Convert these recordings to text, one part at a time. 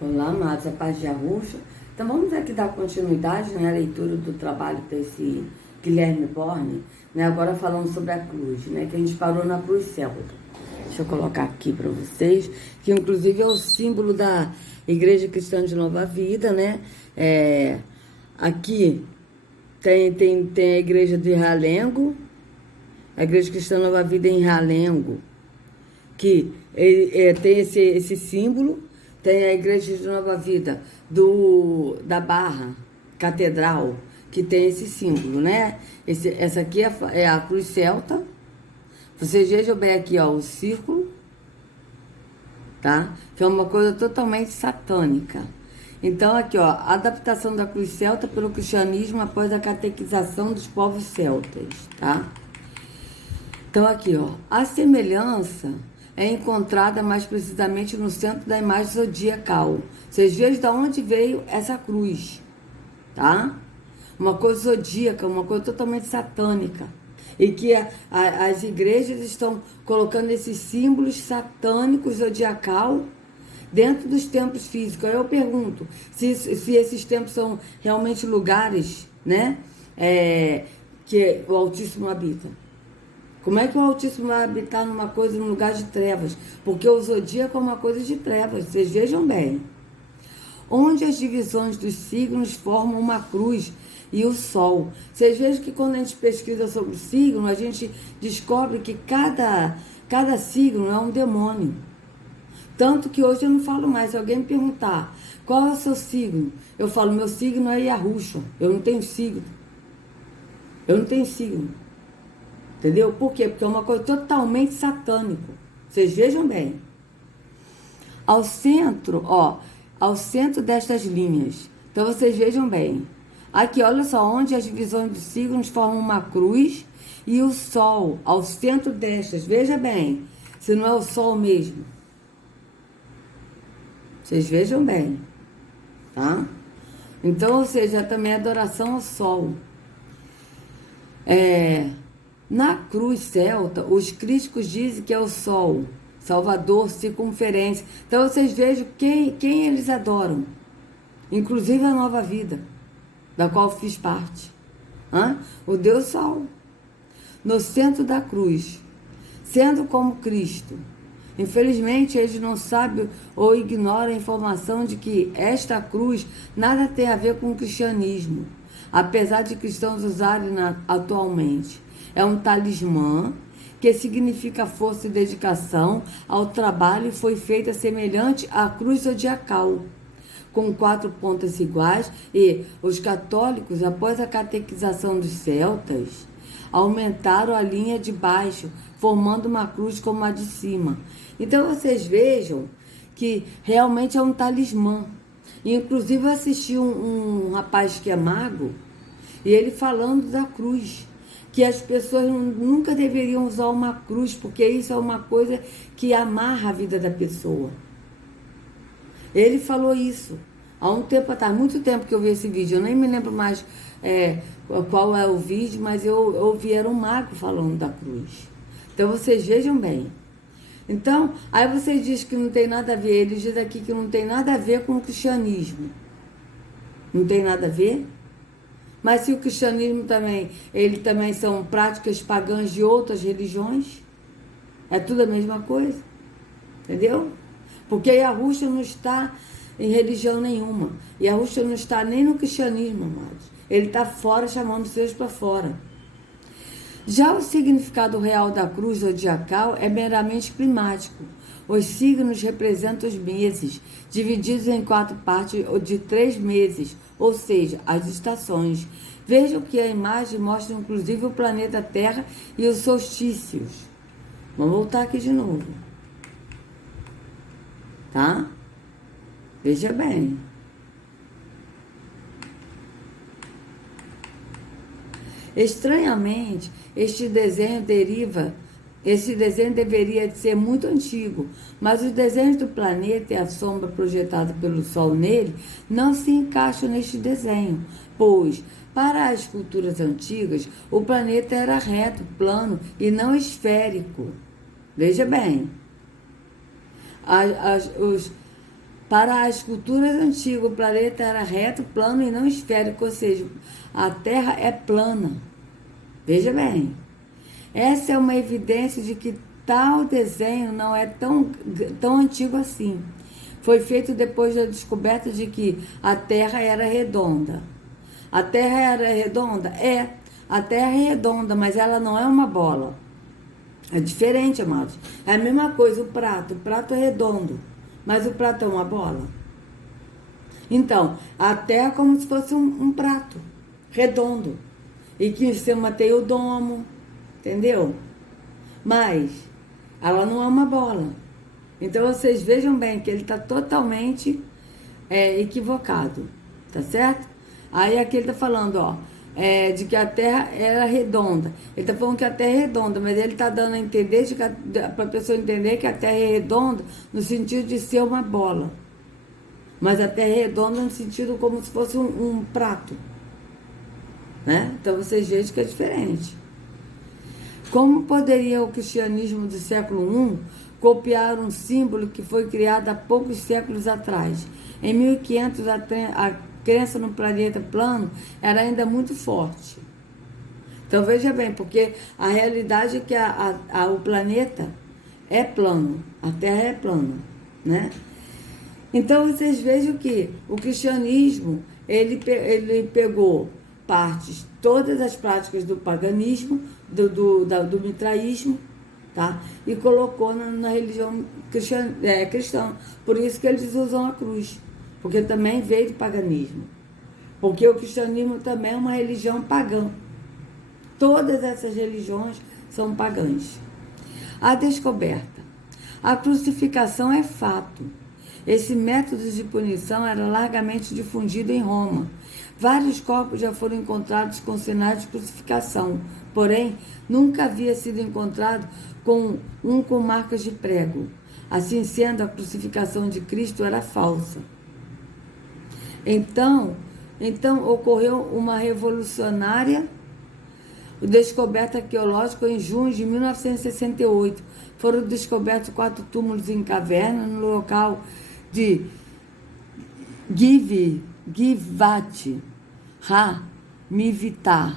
Olá, amados, a paz de Arrucho. Então vamos aqui dar continuidade, né, à leitura do trabalho desse Guilherme Borne, né, agora falando sobre a cruz, né, que a gente parou na cruz celta. Deixa eu colocar aqui para vocês, que inclusive é o símbolo da Igreja Cristã de Nova Vida, né, aqui tem a Igreja de Realengo, a Igreja Cristã Nova Vida em Realengo, que tem esse símbolo. Tem a Igreja de Nova Vida da Barra Catedral, que tem esse símbolo, né? Essa aqui é a cruz celta. Vocês vejam bem aqui, ó, o círculo, tá? Que é uma coisa totalmente satânica. Então, aqui, ó, a adaptação da cruz celta pelo cristianismo após a catequização dos povos celtas, tá? Então, aqui, ó, a semelhança é encontrada mais precisamente no centro da imagem zodiacal. Vocês vejam de onde veio essa cruz, tá? Uma coisa zodíaca, uma coisa totalmente satânica. E que as igrejas estão colocando esses símbolos satânicos zodiacal dentro dos templos físicos. Aí eu pergunto se esses templos são realmente lugares, né, que o Altíssimo habita. Como é que o Altíssimo vai habitar num lugar de trevas? Porque o zodíaco é uma coisa de trevas, vocês vejam bem. Onde as divisões dos signos formam uma cruz e o sol. Vocês vejam que quando a gente pesquisa sobre o signo, a gente descobre que cada signo é um demônio. Tanto que hoje eu não falo mais. Se alguém me perguntar qual é o seu signo, eu falo, meu signo é Yahusha. Eu não tenho signo. Eu não tenho signo. Entendeu? Por quê? Porque é uma coisa totalmente satânica. Vocês vejam bem. Ao centro destas linhas. Então, vocês vejam bem. Aqui, olha só, onde as divisões dos signos formam uma cruz e o sol, ao centro destas. Veja bem, se não é o sol mesmo. Vocês vejam bem, tá? Então, ou seja, também adoração ao sol. Na cruz celta, os críticos dizem que é o sol, Salvador, circunferência. Então vocês vejam quem eles adoram, inclusive a Nova Vida, da qual fiz parte. O Deus Sol, no centro da cruz, sendo como Cristo. Infelizmente, eles não sabem ou ignoram a informação de que esta cruz nada tem a ver com o cristianismo, apesar de cristãos usarem atualmente. É um talismã que significa força e dedicação ao trabalho e foi feita semelhante à cruz zodiacal, com 4 pontas iguais, e os católicos, após a catequização dos celtas, aumentaram a linha de baixo, formando uma cruz como a de cima. Então vocês vejam que realmente é um talismã. Inclusive eu assisti um rapaz que é mago, e ele falando da cruz, que as pessoas nunca deveriam usar uma cruz, porque isso é uma coisa que amarra a vida da pessoa. Ele falou isso há um tempo atrás, muito tempo que eu vi esse vídeo, eu nem me lembro mais qual é o vídeo, mas eu ouvi, era um mago falando da cruz. Então vocês vejam bem. Então, aí você diz que não tem nada a ver, ele diz aqui que não tem nada a ver com o cristianismo. Não tem nada a ver? Mas se o cristianismo também, ele também são práticas pagãs de outras religiões, é tudo a mesma coisa, entendeu? Porque Yahusha não está em religião nenhuma, Yahusha não está nem no cristianismo, amados. Ele está fora, chamando os seus para fora. Já o significado real da cruz zodiacal é meramente climático. Os signos representam os meses, divididos em 4 partes de 3 meses, ou seja, as estações. Vejam que a imagem mostra inclusive o planeta Terra e os solstícios. Vamos voltar aqui de novo. Tá? Veja bem. Estranhamente, esse desenho deveria ser muito antigo, mas os desenhos do planeta e a sombra projetada pelo Sol nele não se encaixam neste desenho, pois, para as culturas antigas, o planeta era reto, plano e não esférico. Veja bem, Para as culturas antigas, o planeta era reto, plano e não esférico, ou seja, a Terra é plana. Veja bem, essa é uma evidência de que tal desenho não é tão antigo assim. Foi feito depois da descoberta de que a Terra era redonda. A Terra era redonda? É. A Terra é redonda, mas ela não é uma bola. É diferente, amados. É a mesma coisa, o prato. O prato é redondo, mas o prato é uma bola. Então, a Terra é como se fosse um prato redondo. E que em cima tem o domo, entendeu? Mas ela não é uma bola. Então, vocês vejam bem que ele está totalmente equivocado, tá certo? Aí aqui ele está falando, ó, de que a Terra era redonda. Ele está falando que a Terra é redonda, mas ele está dando a entender, para a pessoa entender que a Terra é redonda no sentido de ser uma bola. Mas a Terra é redonda no sentido como se fosse um prato. Né? Então vocês vejam que é diferente. Como poderia o cristianismo do século I copiar um símbolo que foi criado há poucos séculos atrás? Em 1500, a crença no planeta plano era ainda muito forte. Então veja bem, porque a realidade é que o planeta é plano, a Terra é plana, né? Então vocês vejam que o cristianismo, ele pegou todas as práticas do paganismo, do mitraísmo, tá? E colocou na religião cristã. Por isso que eles usam a cruz, porque também veio do paganismo. Porque o cristianismo também é uma religião pagã. Todas essas religiões são pagãs. A descoberta. A crucificação é fato. Esse método de punição era largamente difundido em Roma. Vários corpos já foram encontrados com sinais de crucificação, porém, nunca havia sido encontrado com marcas de prego. Assim sendo, a crucificação de Cristo era falsa. Então ocorreu uma revolucionária descoberta arqueológica em junho de 1968. Foram descobertos 4 túmulos em caverna no local de Givat Ha-Mivitá,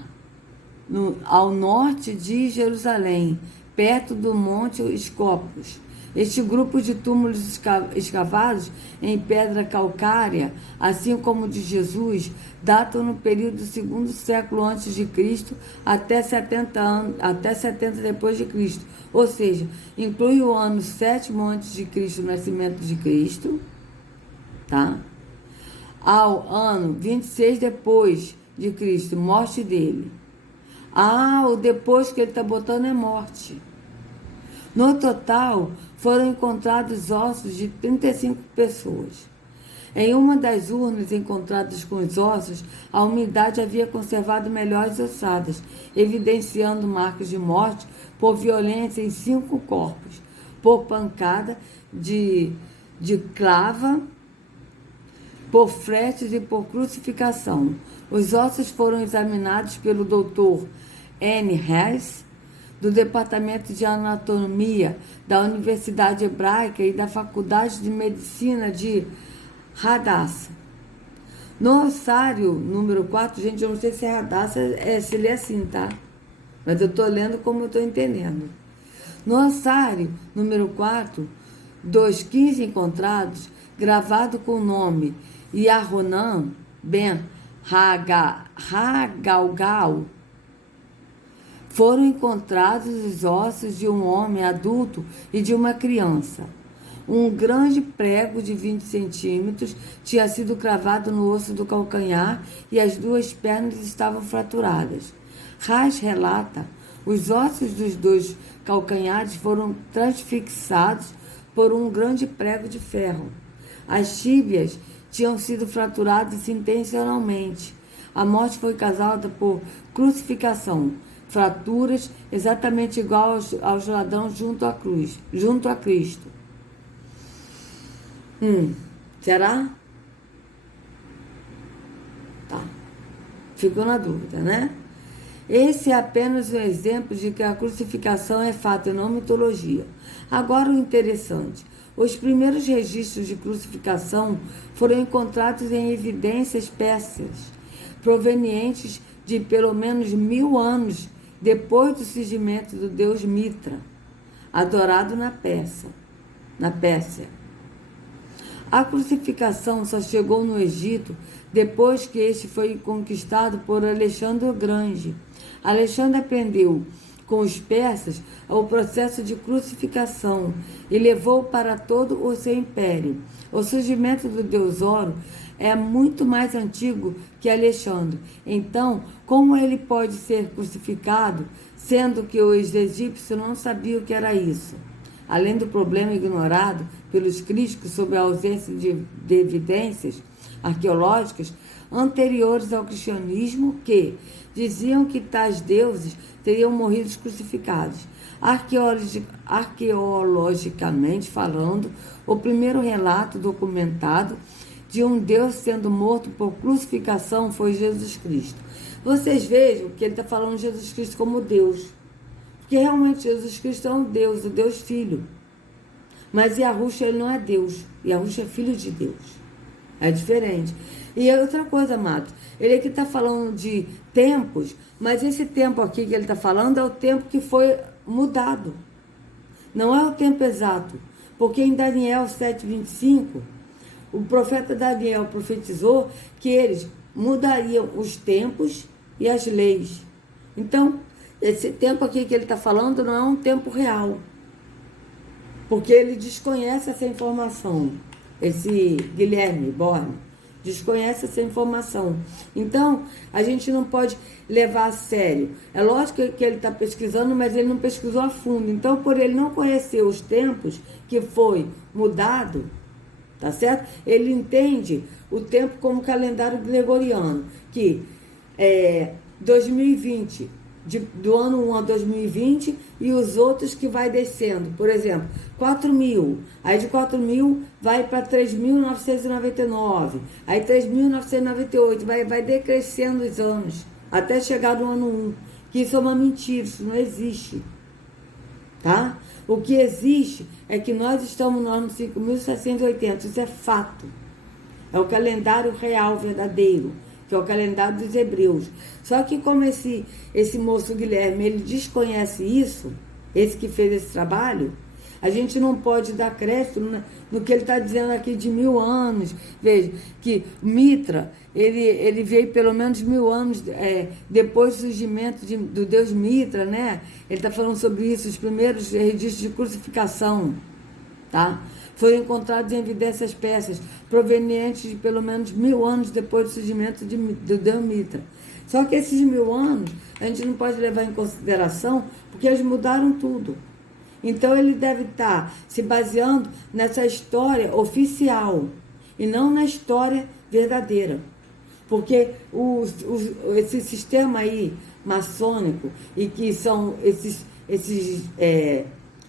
ao norte de Jerusalém, perto do Monte Escopus. Este grupo de túmulos escavados em pedra calcária, assim como o de Jesus, datam no período do 2º século antes de Cristo até 70 depois de Cristo. Ou seja, inclui o ano 7º antes de Cristo, o nascimento de Cristo, tá? Ao ano 26 depois de Cristo, morte dele. O depois que ele está botando é morte. No total, foram encontrados ossos de 35 pessoas. Em uma das urnas encontradas com os ossos, a umidade havia conservado melhores ossadas, evidenciando marcas de morte por violência em 5 corpos, por pancada de clava, por fretes e por crucificação. Os ossos foram examinados pelo Dr. N. Hess, do Departamento de Anatomia da Universidade Hebraica e da Faculdade de Medicina de Hadassah. No ossário número 4, gente, eu não sei se é Hadassah, se lê assim, tá? Mas eu estou lendo como eu estou entendendo. No ossário número 4, dos 15 encontrados, gravado com o nome Yahonan Ben Hagalgal, foram encontrados os ossos de um homem adulto e de uma criança. Um grande prego de 20 centímetros tinha sido cravado no osso do calcanhar e as 2 pernas estavam fraturadas. Reis relata: os ossos dos 2 calcanhares foram transfixados por um grande prego de ferro. As tíbias tinham sido fraturadas intencionalmente. A morte foi causada por crucificação, fraturas exatamente igual aos ladrões junto à cruz, junto a Cristo. Será? Tá. Ficou na dúvida, né? Esse é apenas um exemplo de que a crucificação é fato e não mitologia. Agora o interessante. Os primeiros registros de crucificação foram encontrados em evidências pérsicas, provenientes de pelo menos 1000 anos depois do surgimento do deus Mitra, adorado na Pérsia. A crucificação só chegou no Egito depois que este foi conquistado por Alexandre o Grande. Alexandre aprendeu com os persas o processo de crucificação e levou para todo o seu império. O surgimento do deus Horus é muito mais antigo que Alexandre. Então, como ele pode ser crucificado, sendo que os egípcios não sabiam o que era isso? Além do problema ignorado pelos críticos sobre a ausência de evidências arqueológicas anteriores ao cristianismo, que diziam que tais deuses teriam morrido crucificados. Arqueologicamente falando, o primeiro relato documentado de um Deus sendo morto por crucificação foi Jesus Cristo. Vocês vejam que ele está falando de Jesus Cristo como Deus. Porque realmente Jesus Cristo é um Deus, o Deus Filho. Mas Yahushua, ele não é Deus. Yahushua é filho de Deus. É diferente. E outra coisa, amados, ele aqui está falando de tempos, mas esse tempo aqui que ele está falando é o tempo que foi mudado. Não é o tempo exato. Porque em Daniel 7:25, o profeta Daniel profetizou que eles mudariam os tempos e as leis. Então, esse tempo aqui que ele está falando não é um tempo real. Porque ele desconhece essa informação. Esse Guilherme Borne desconhece essa informação. Então, a gente não pode levar a sério. É lógico que ele está pesquisando, mas ele não pesquisou a fundo. Então, por ele não conhecer os tempos que foi mudado, tá certo? Ele entende o tempo como calendário gregoriano, que é 2020, do ano 1 a 2020, e os outros que vai descendo. Por exemplo, 4.000. Aí de 4.000 vai para 3.999. Aí 3.998. Vai decrescendo os anos, até chegar no ano 1. Que isso é uma mentira, isso não existe. Tá? O que existe é que nós estamos no ano 5.780. Isso é fato. É o calendário real, verdadeiro, que é o calendário dos hebreus. Só que como esse moço Guilherme, ele desconhece isso, esse que fez esse trabalho, a gente não pode dar crédito no que ele está dizendo aqui de 1000 anos. Veja, que Mitra, ele veio pelo menos 1000 anos depois do surgimento do deus Mitra, né? Ele está falando sobre isso, os primeiros registros de crucificação, tá? Foram encontrados em evidências persas, provenientes de pelo menos 1000 anos depois do surgimento do deus Mitra. Só que esses 1000 anos, a gente não pode levar em consideração, porque eles mudaram tudo. Então, ele deve estar se baseando nessa história oficial, e não na história verdadeira. Porque esse sistema aí, maçônico, e que são esses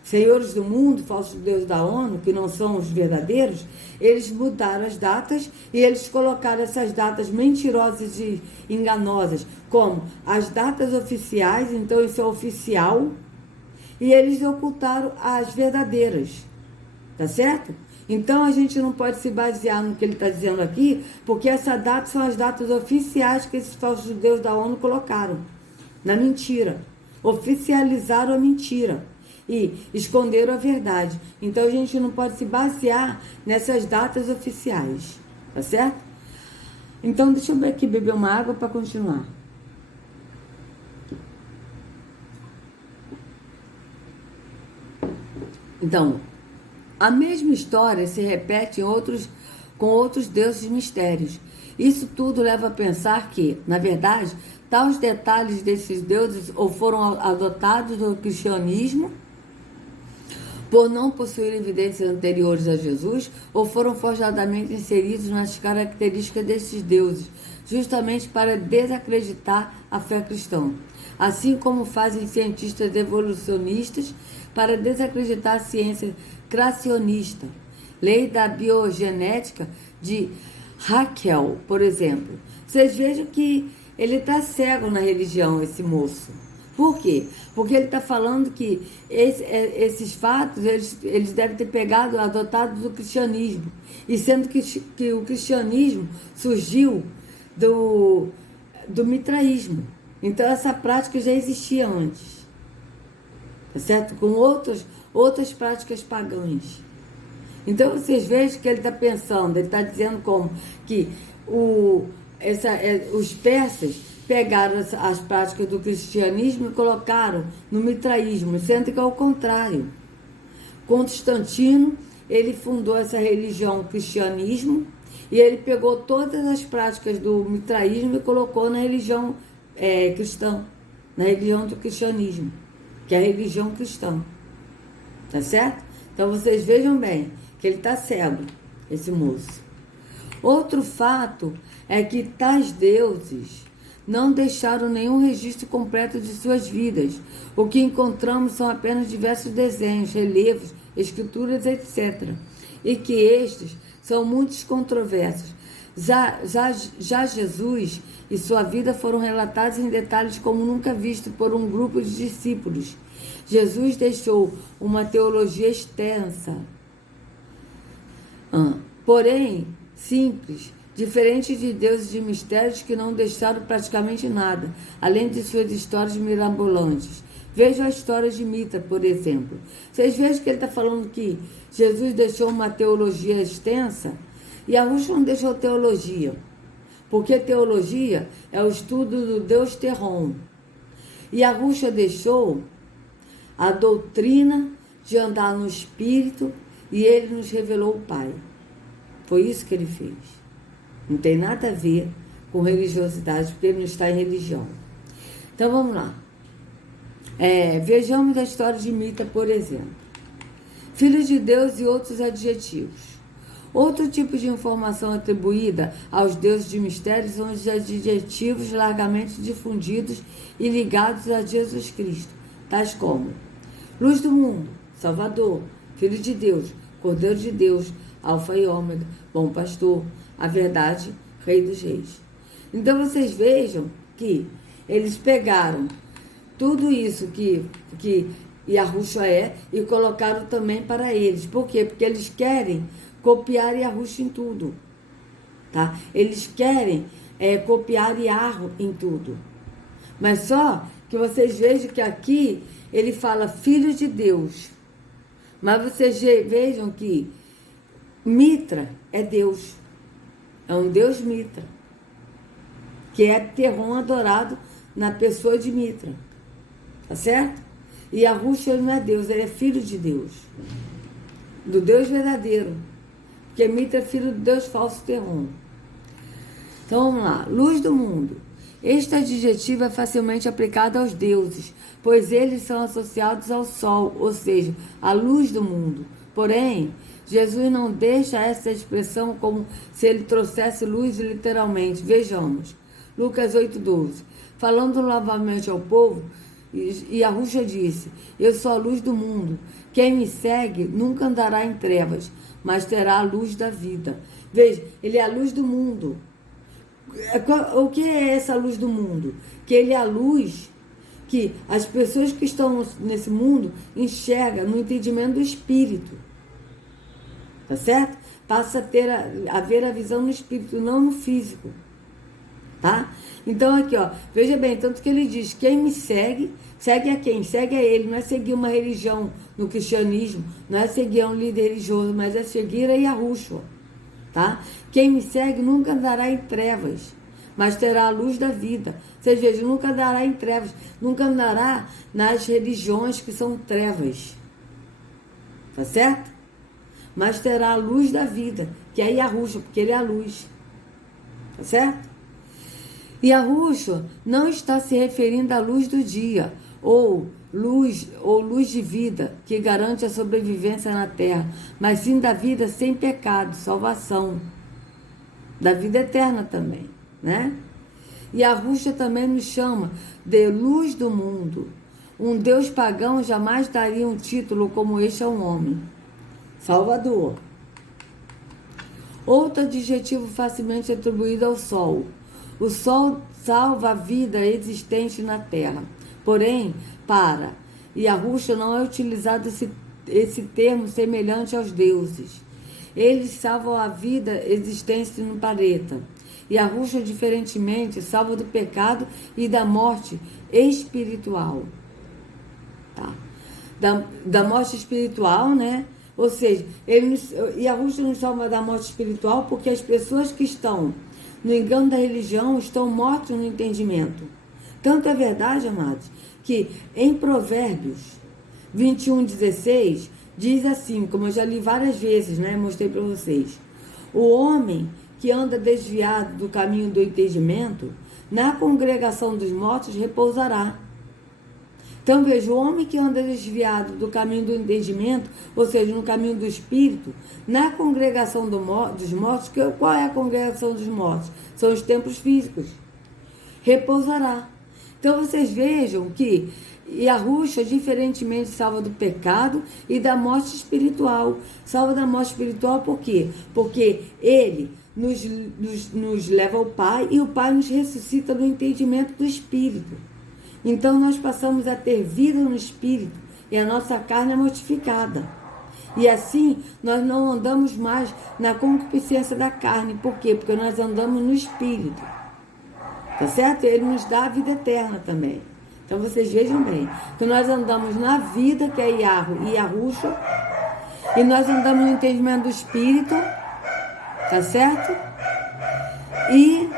senhores do mundo, falsos deuses da ONU, que não são os verdadeiros, eles mudaram as datas e eles colocaram essas datas mentirosas e enganosas como as datas oficiais, então isso é oficial, e eles ocultaram as verdadeiras, tá certo? Então a gente não pode se basear no que ele está dizendo aqui, porque essas datas são as datas oficiais que esses falsos deuses da ONU colocaram na mentira, oficializaram a mentira e esconderam a verdade. Então a gente não pode se basear nessas datas oficiais, tá certo? Então deixa eu aqui beber uma água para continuar. Então, a mesma história se repete com outros deuses mistérios. Isso tudo leva a pensar que, na verdade, tais detalhes desses deuses ou foram adotados do cristianismo por não possuir evidências anteriores a Jesus, ou foram forçadamente inseridos nas características desses deuses, justamente para desacreditar a fé cristã. Assim como fazem cientistas evolucionistas para desacreditar a ciência criacionista. Lei da biogenética de Haeckel, por exemplo. Vocês vejam que ele está cego na religião, esse moço. Por quê? Porque ele está falando que esses fatos eles devem ter pegado, adotado do cristianismo. E sendo que o cristianismo surgiu do mitraísmo. Então essa prática já existia antes. Tá certo? Com outras práticas pagãs. Então vocês vejam que ele está pensando, ele está dizendo como que os persas pegaram as práticas do cristianismo e colocaram no mitraísmo, sendo que é o contrário. Constantino, ele fundou essa religião, o cristianismo, e ele pegou todas as práticas do mitraísmo e colocou na religião cristã, na religião do cristianismo, que é a religião cristã. Tá certo? Então vocês vejam bem que ele está cego, esse moço. Outro fato é que tais deuses não deixaram nenhum registro completo de suas vidas. O que encontramos são apenas diversos desenhos, relevos, escrituras, etc. E que estes são muito controversos. Já Jesus e sua vida foram relatados em detalhes como nunca visto por um grupo de discípulos. Jesus deixou uma teologia extensa, porém simples, diferente de deuses de mistérios que não deixaram praticamente nada, além de suas histórias mirabolantes. Vejam a história de Mitra, por exemplo. Vocês vejam que ele está falando que Jesus deixou uma teologia extensa e Yahushua não deixou teologia, porque teologia é o estudo do Deus Terron. E Yahushua deixou a doutrina de andar no Espírito e ele nos revelou o Pai. Foi isso que ele fez. Não tem nada a ver com religiosidade, porque ele não está em religião. Então vamos lá. Vejamos a história de Mitra, por exemplo. Filho de Deus e outros adjetivos. Outro tipo de informação atribuída aos deuses de mistérios são os adjetivos largamente difundidos e ligados a Jesus Cristo, tais como luz do mundo, Salvador, Filho de Deus, Cordeiro de Deus, Alfa e Ômega, Bom Pastor, a verdade, Rei dos Reis. Então vocês vejam que eles pegaram tudo isso que Yahushua é e colocaram também para eles. Por quê? Porque eles querem copiar Yahushua em tudo. Tá? Eles querem copiar Yahu em tudo. Mas só que vocês vejam que aqui ele fala Filho de Deus. Mas vocês vejam que Mitra é Deus. É um Deus Mitra, que é Terron adorado na pessoa de Mitra. Tá certo? E Yahushua não é Deus, ele é filho de Deus. Do Deus verdadeiro. Porque Mitra é filho do Deus falso Terron. Então vamos lá. Luz do mundo. Este adjetivo é facilmente aplicado aos deuses, pois eles são associados ao sol, ou seja, à luz do mundo. Porém, Jesus não deixa essa expressão como se ele trouxesse luz literalmente. Vejamos, Lucas 8,12. Falando novamente ao povo, Yahushua disse: eu sou a luz do mundo. Quem me segue nunca andará em trevas, mas terá a luz da vida. Veja, ele é a luz do mundo. O que é essa luz do mundo? Que ele é a luz que as pessoas que estão nesse mundo enxergam no entendimento do Espírito. Tá certo? Passa a ver a visão no Espírito, não no físico. Tá? Então aqui, ó, veja bem, tanto que ele diz, quem me segue, segue a quem? Segue a ele, não é seguir uma religião no cristianismo, não é seguir um líder religioso, mas é seguir a Yahushua. Tá? Quem me segue nunca andará em trevas, mas terá a luz da vida. Vocês vejam, nunca andará em trevas, nunca andará nas religiões que são trevas. Tá certo? Mas terá a luz da vida, que é Yahushua, porque ele é a luz. Tá certo? E Yahushua não está se referindo à luz do dia, ou luz de vida, que garante a sobrevivência na terra, mas sim da vida sem pecado, salvação, da vida eterna também, né? E Yahushua também nos chama de luz do mundo. Um Deus pagão jamais daria um título como este a um homem. Salvador. Outro adjetivo facilmente atribuído ao sol. O sol salva a vida existente na terra. Porém, para Yahusha não é utilizado esse termo semelhante aos deuses. Eles salvam a vida existente no planeta. Yahusha, diferentemente, salva do pecado e da morte espiritual. Tá? Da morte espiritual, né? Ou seja, Yahusha nos salva da morte espiritual porque as pessoas que estão no engano da religião estão mortas no entendimento. Tanto é verdade, amados, que em Provérbios 21:16 diz assim, como eu já li várias vezes, né? Mostrei para vocês. O homem que anda desviado do caminho do entendimento, na congregação dos mortos repousará. Então veja, o homem que anda desviado do caminho do entendimento, ou seja, no caminho do espírito, na congregação dos mortos, qual é a congregação dos mortos? São os templos físicos. Repousará. Então vocês vejam que Yahusha, diferentemente, salva do pecado e da morte espiritual. Salva da morte espiritual por quê? Porque ele nos leva ao Pai e o Pai nos ressuscita no entendimento do Espírito. Então nós passamos a ter vida no Espírito e a nossa carne é mortificada. E assim nós não andamos mais na concupiscência da carne. Por quê? Porque nós andamos no Espírito. Tá certo? Ele nos dá a vida eterna também. Então vocês vejam bem. Que nós andamos na vida, que é Yahu e Yahusha, e nós andamos no entendimento do Espírito, tá certo? E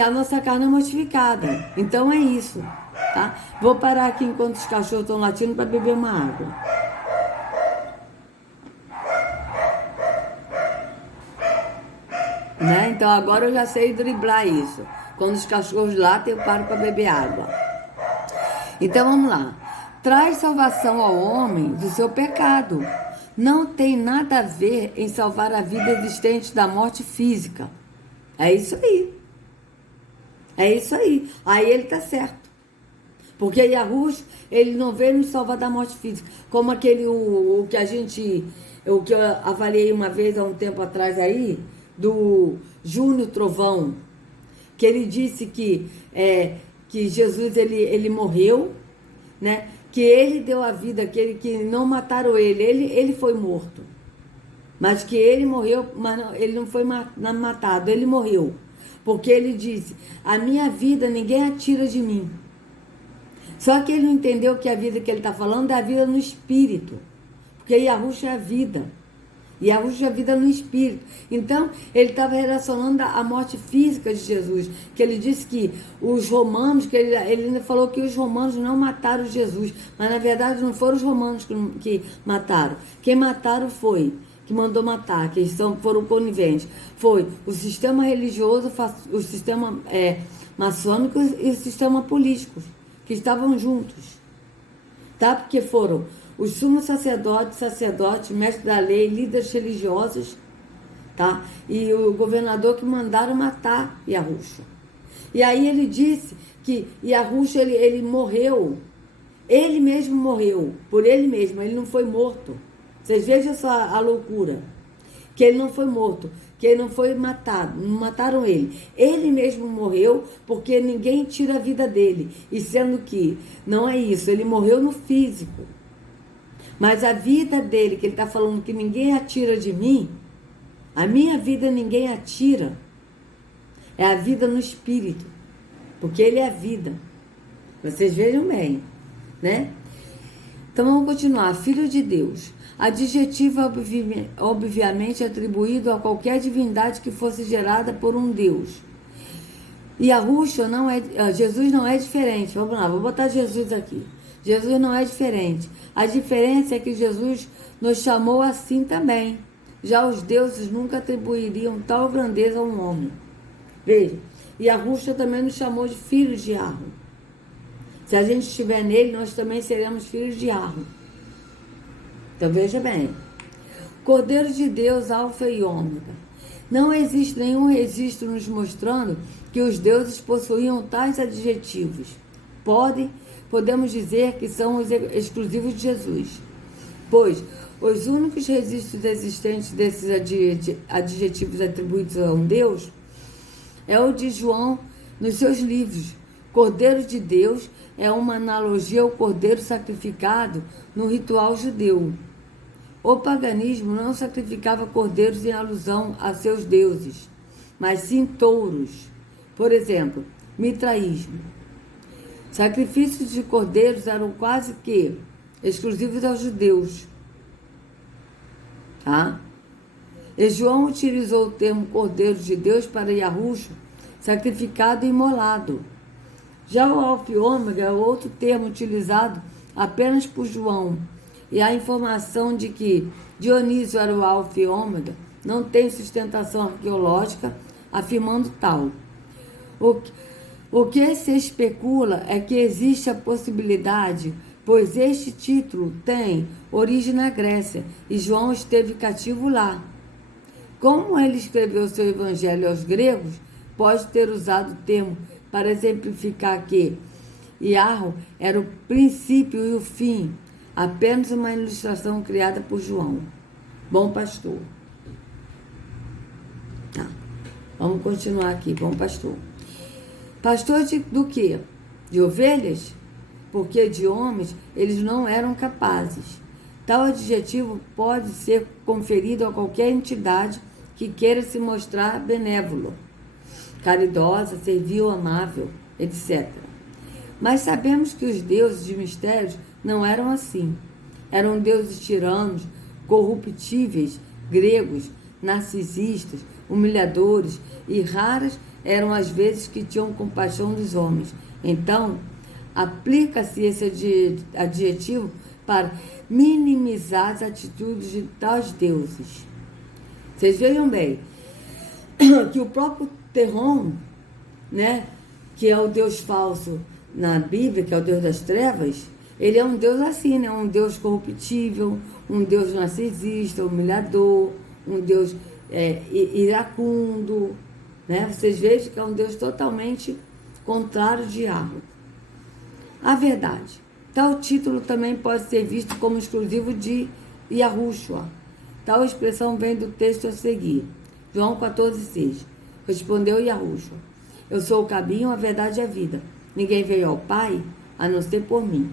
a nossa carne é mortificada. Então é isso, tá? Vou parar aqui enquanto os cachorros estão latindo para beber uma água. Né? Então agora eu já sei driblar isso. Quando os cachorros latem, eu paro para beber água. Então vamos lá. Traz salvação ao homem do seu pecado. Não tem nada a ver em salvar a vida existente da morte física. É isso aí. É isso aí. Aí ele está certo. Porque Yahushua, ele não veio nos salvar da morte física. Como o que eu avaliei uma vez há um tempo atrás aí, do Júnior Trovão, que ele disse que Jesus ele morreu, né? Que ele deu a vida, que não mataram ele foi morto. Mas que ele morreu, mas não, ele não foi matado, ele morreu. Porque ele disse, a minha vida ninguém atira de mim. Só que ele não entendeu que a vida que ele está falando é a vida no espírito. Porque Yahusha é a vida. Yahusha é a vida no espírito. Então, ele estava relacionando a morte física de Jesus. Que ele disse que os romanos, que ele ainda falou que os romanos não mataram Jesus. Mas, na verdade, não foram os romanos que mataram. Quem mataram que mandou matar, que foram coniventes, foi o sistema religioso, o sistema maçônico e o sistema político, que estavam juntos. Tá? Porque foram os sumos sacerdotes, mestres da lei, líderes religiosos, tá? E o governador que mandaram matar Yahusha. E aí ele disse que Yahusha, ele morreu, ele mesmo morreu, por ele mesmo, ele não foi morto. Vocês vejam só a loucura, que ele não foi morto, que ele não foi matado, não mataram ele. Ele mesmo morreu porque ninguém tira a vida dele. E sendo que não é isso, ele morreu no físico. Mas a vida dele, que ele está falando que ninguém atira de mim, a minha vida ninguém atira. É a vida no espírito, porque ele é a vida. Vocês vejam bem, né? Então vamos continuar. Filho de Deus. Adjetivo obviamente atribuído a qualquer divindade que fosse gerada por um Deus. E Jesus não é diferente. Vamos lá, vou botar Jesus aqui. Jesus não é diferente. A diferença é que Jesus nos chamou assim também. Já os deuses nunca atribuiriam tal grandeza a um homem. Veja, Yahusha também nos chamou de filhos de Yahweh. Se a gente estiver nele, nós também seremos filhos de Yahweh. Então veja bem. Cordeiro de Deus, alfa e ômega. Não existe nenhum registro nos mostrando que os deuses possuíam tais adjetivos. Podemos dizer que são os exclusivos de Jesus. Pois os únicos registros existentes desses adjetivos atribuídos a um Deus é o de João nos seus livros, Cordeiro de Deus é uma analogia ao cordeiro sacrificado no ritual judeu. O paganismo não sacrificava cordeiros em alusão a seus deuses, mas sim touros. Por exemplo, mitraísmo. Sacrifícios de cordeiros eram quase que exclusivos aos judeus. Tá? E João utilizou o termo Cordeiro de Deus para Yahushua, sacrificado e imolado. Já o Alfa e Ômega é outro termo utilizado apenas por João. E a informação de que Dionísio era o Alfa e Ômega não tem sustentação arqueológica afirmando tal. O que se especula é que existe a possibilidade, pois este título tem origem na Grécia e João esteve cativo lá. Como ele escreveu seu evangelho aos gregos, pode ter usado o termo para exemplificar que Iarro era o princípio e o fim, apenas uma ilustração criada por João. Bom pastor. Tá. Vamos continuar aqui, bom pastor. Pastor do quê? De ovelhas? Porque de homens eles não eram capazes. Tal adjetivo pode ser conferido a qualquer entidade que queira se mostrar benévolo, caridosa, servil, amável, etc. Mas sabemos que os deuses de mistérios não eram assim. Eram deuses tiranos, corruptíveis, gregos, narcisistas, humilhadores, e raras eram as vezes que tinham compaixão dos homens. Então, aplica-se esse adjetivo para minimizar as atitudes de tais deuses. Vocês vejam bem que o próprio Terron, né, que é o Deus falso na Bíblia, que é o Deus das trevas, ele é um Deus assim, né, um Deus corruptível, um Deus narcisista, humilhador, um Deus iracundo, né? Vocês vejam que é um Deus totalmente contrário de Yahweh. A verdade. Tal título também pode ser visto como exclusivo de Yahushua. Tal expressão vem do texto a seguir. João 14,6. Respondeu Yahushua: eu sou o caminho, a verdade e a vida. Ninguém veio ao Pai a não ser por mim.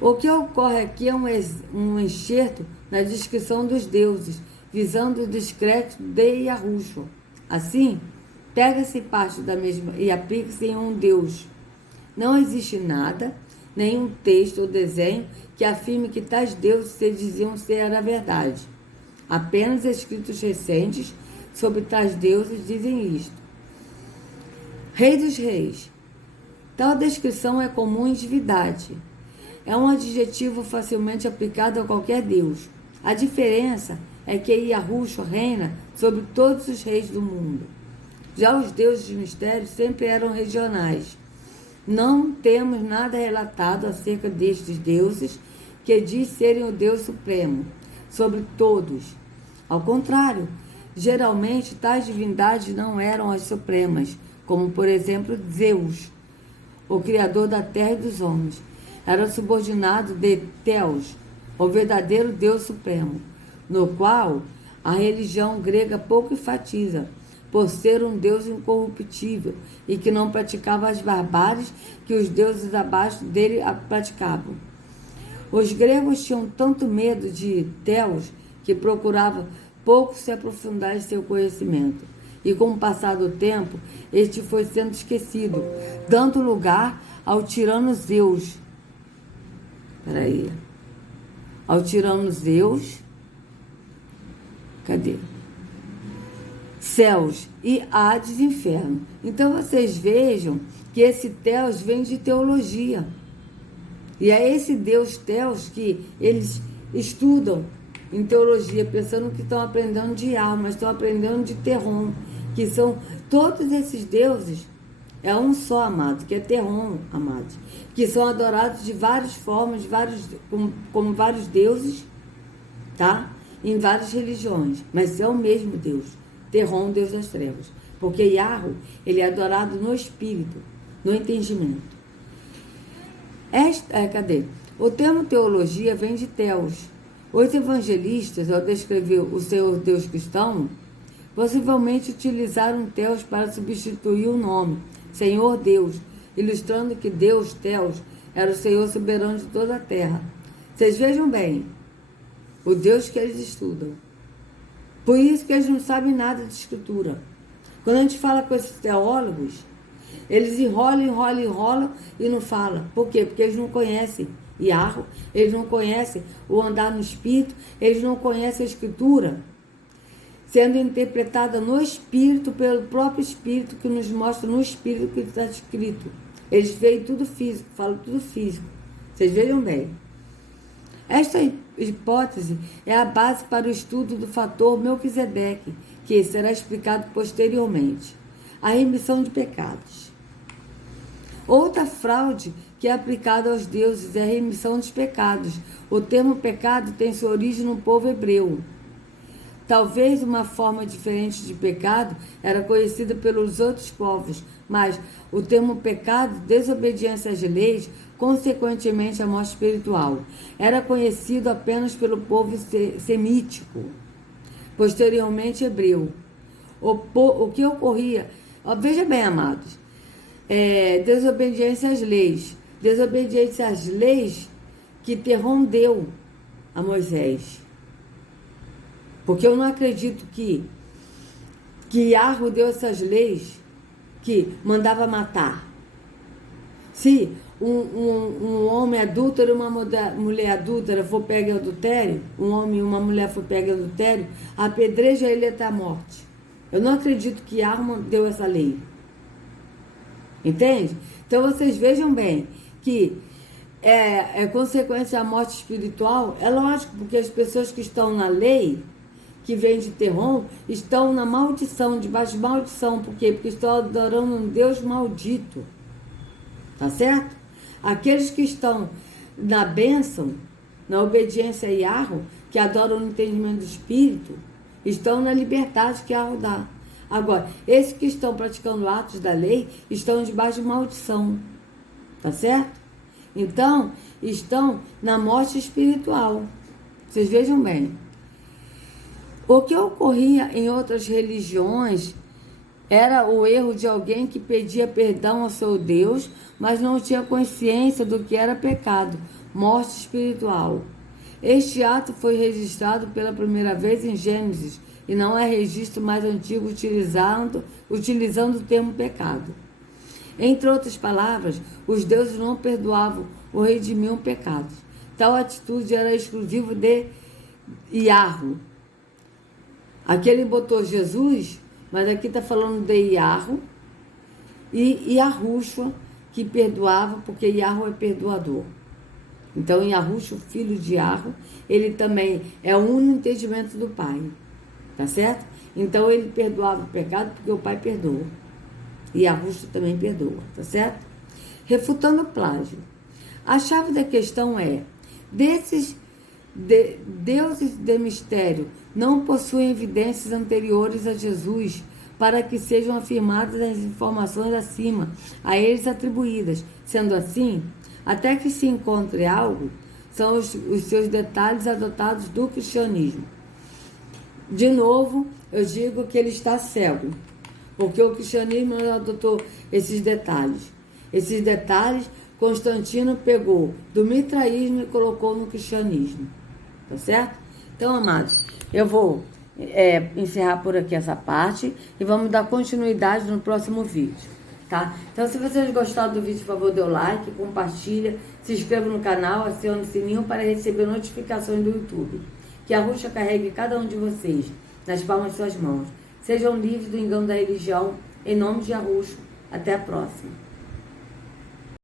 O que ocorre aqui é um enxerto na descrição dos deuses, visando o descrédito de Yahushua. Assim, pega-se parte da mesma e aplica-se em um Deus. Não existe nada, nenhum texto ou desenho que afirme que tais deuses se diziam ser a verdade. Apenas escritos recentes sobre tais deuses dizem isto. Rei dos reis. Tal descrição é comum em divindade. É um adjetivo facilmente aplicado a qualquer deus. A diferença é que Yahushua reina sobre todos os reis do mundo. Já os deuses de mistério sempre eram regionais. Não temos nada relatado acerca destes deuses que diz serem o Deus Supremo, sobre todos. Ao contrário, geralmente tais divindades não eram as supremas, como por exemplo Zeus, o criador da terra e dos homens. Era subordinado de Theos, o verdadeiro Deus Supremo, no qual a religião grega pouco enfatiza, por ser um Deus incorruptível e que não praticava as barbáries que os deuses abaixo dele praticavam. Os gregos tinham tanto medo de Theos que procuravam pouco se aprofundar em seu conhecimento. E com o passar do tempo, este foi sendo esquecido, dando lugar ao tirano Zeus. Ao tirano Zeus. Cadê? Céus e Hades, inferno. Então vocês vejam que esse Theos vem de teologia. E é esse Deus Theos que eles estudam em teologia, pensando que estão aprendendo de Yahweh, mas estão aprendendo de Terron, que são todos esses deuses. É um só, amado, que é Terron, amados, que são adorados de várias formas, como vários deuses, tá? Em várias religiões, mas é o mesmo Deus. Terron, Deus das trevas. Porque Yahweh, ele é adorado no espírito, no entendimento. Cadê? O termo teologia vem de Theos. Os evangelistas, ao descrever o seu Deus cristão, possivelmente utilizaram Theos para substituir o nome, Senhor Deus, ilustrando que Deus, Theos, era o Senhor soberano de toda a terra. Vocês vejam bem, o Deus que eles estudam. Por isso que eles não sabem nada de escritura. Quando a gente fala com esses teólogos, eles enrolam e não falam. Por quê? Porque eles não conhecem Yahweh, eles não conhecem o andar no Espírito, eles não conhecem a Escritura, sendo interpretada no Espírito, pelo próprio Espírito, que nos mostra no Espírito que está escrito. Eles veem tudo físico, falam tudo físico. Vocês vejam bem. Esta hipótese é a base para o estudo do fator Melquisedeque, que será explicado posteriormente. A remissão de pecados. Outra fraude que é aplicada aos deuses é a remissão dos pecados. O termo pecado tem sua origem no povo hebreu. Talvez uma forma diferente de pecado era conhecida pelos outros povos, mas o termo pecado, desobediência às leis, consequentemente a morte espiritual, era conhecido apenas pelo povo semítico, posteriormente hebreu. O que ocorria, veja bem, amados, desobediência às leis. Desobediência às leis que Terron deu a Moisés. Porque eu não acredito que Yahweh deu essas leis que mandava matar. Se um homem adúltero e uma mulher adúltera for pega em adultério, um homem e uma mulher for pega em adultério, apedreja ele até a morte. Eu não acredito que Yahweh deu essa lei. Entende? Então vocês vejam bem que é consequência da morte espiritual. É lógico, porque as pessoas que estão na lei, que vem de Terron, estão na maldição, debaixo de maldição. Por quê? Porque estão adorando um Deus maldito. Tá certo? Aqueles que estão na bênção, na obediência a Yahweh, que adoram o entendimento do Espírito, estão na liberdade que Yahweh dá. Agora, esses que estão praticando atos da lei, estão debaixo de maldição. Tá certo? Então, estão na morte espiritual. Vocês vejam bem. O que ocorria em outras religiões era o erro de alguém que pedia perdão ao seu Deus, mas não tinha consciência do que era pecado, morte espiritual. Este ato foi registrado pela primeira vez em Gênesis e não é registro mais antigo utilizando o termo pecado. Entre outras palavras, os deuses não perdoavam ou redimiam pecados. Tal atitude era exclusiva de Yahweh. Aqui ele botou Jesus, mas aqui está falando de Yahweh e Yahushua, que perdoava, porque Yahweh é perdoador. Então, Yahushua, filho de Yahweh, ele também é o único entendimento do Pai. Tá certo? Então, ele perdoava o pecado porque o Pai perdoa. E Yahushua também perdoa. Tá certo? Refutando o plágio. A chave da questão é, deuses de mistério não possuem evidências anteriores a Jesus para que sejam afirmadas as informações acima a eles atribuídas. Sendo assim, até que se encontre algo, são os seus detalhes adotados do cristianismo. De novo, eu digo que ele está cego, porque o cristianismo não adotou esses detalhes. Esses detalhes Constantino pegou do mitraísmo e colocou no cristianismo. Tá certo? Então, amados, eu vou encerrar por aqui essa parte e vamos dar continuidade no próximo vídeo, tá? Então, se vocês gostaram do vídeo, por favor, dê o like, compartilha, se inscreva no canal, acione o sininho para receber notificações do YouTube. Que a Yahushua carregue cada um de vocês nas palmas de suas mãos. Sejam livres do engano da religião, em nome de Yahushua. Até a próxima.